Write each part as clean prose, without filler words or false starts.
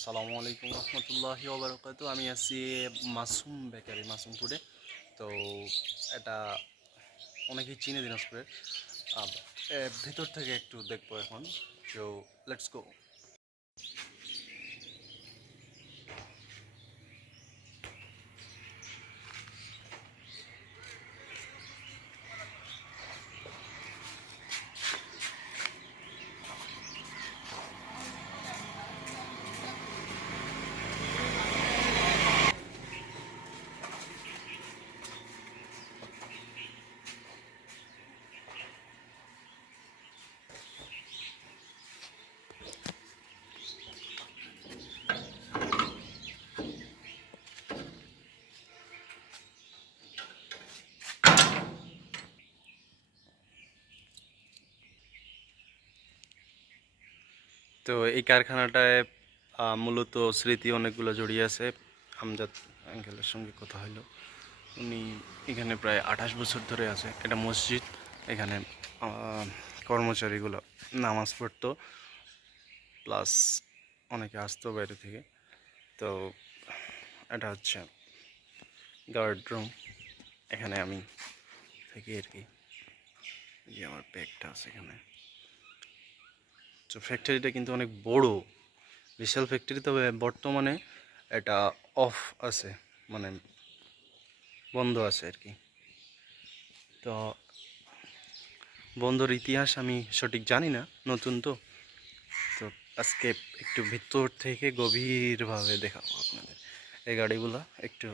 আসসালামু আলাইকুম রহমতুল্লাহি ওবারাকাতু। আমি আছি মাসুম বেকারি, মাসুম ফুডে। তো এটা অনেকেই চিনে দিনাজপুরের। ভেতর থেকে একটু দেখবো এখন। তো লেটস গো। তো এই কারখানাটায় মূলত স্মৃতি অনেকগুলো জড়িয়ে আছে। আমজাদ আঙ্কেলের সঙ্গে কথা হলো, উনি এখানে প্রায় 28 বছর ধরে আছে। এটা মসজিদ। এখানে কর্মচারীগুলো নামাজ পড়তো, প্লাস অনেকে আসতো বাইরে থেকে। তো এটা হচ্ছে গার্ড রুম। এখানে আমি থাকি আর কি। যে আমার ব্যাগটা আছে এখানে। তো ফ্যাক্টরিটা কিন্তু অনেক বড়, বিশাল ফ্যাক্টরি। তবে বর্তমানে এটা অফ আছে, মানে বন্ধ আছে আর কি। তো বন্ধর ইতিহাস আমি সঠিক জানি না, নতুন তো। তো আজকে একটু ভিতর থেকে গভীরভাবে দেখাবো আপনাদের। এই গাড়িগুলো একটু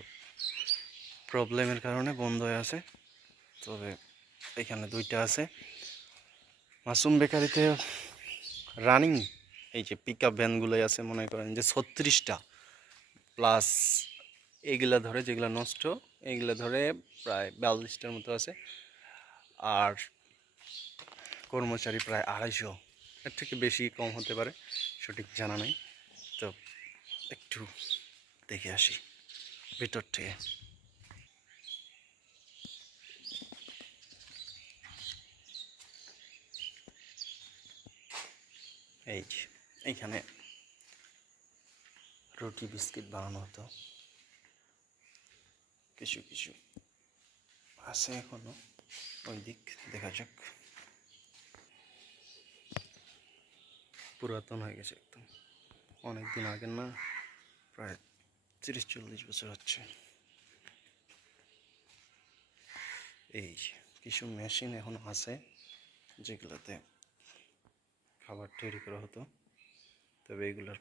প্রবলেমের কারণে বন্ধ হয়ে আছে। তবে এখানে দুইটা আছে মাসুম বেকারিতে রানিং। এই যে পিক আপ ভ্যানগুলোই আছে, মনে করেন যে 36টা, প্লাস এইগুলা ধরে যেগুলো নষ্ট, এইগুলো ধরে প্রায় 42টার মতো আছে। আর কর্মচারী প্রায় 250, এর থেকে বেশি কম হতে পারে, সঠিক জানা নেই। তো একটু দেখে আসি ভিতর থেকে। এই যে এইখানে রুটি বিস্কিট বানানো হতো, কিছু কিছু আছে এখনো। ওই দিক দেখা যাক। পুরাতন হয়ে গেছে একদম, অনেক দিন আগের না, প্রায় 30-40 বছর হচ্ছে। এই কিছু মেশিন এখনো আছে যেগুলোতে খাবার তৈরি করা হতো, তবে এগুলোর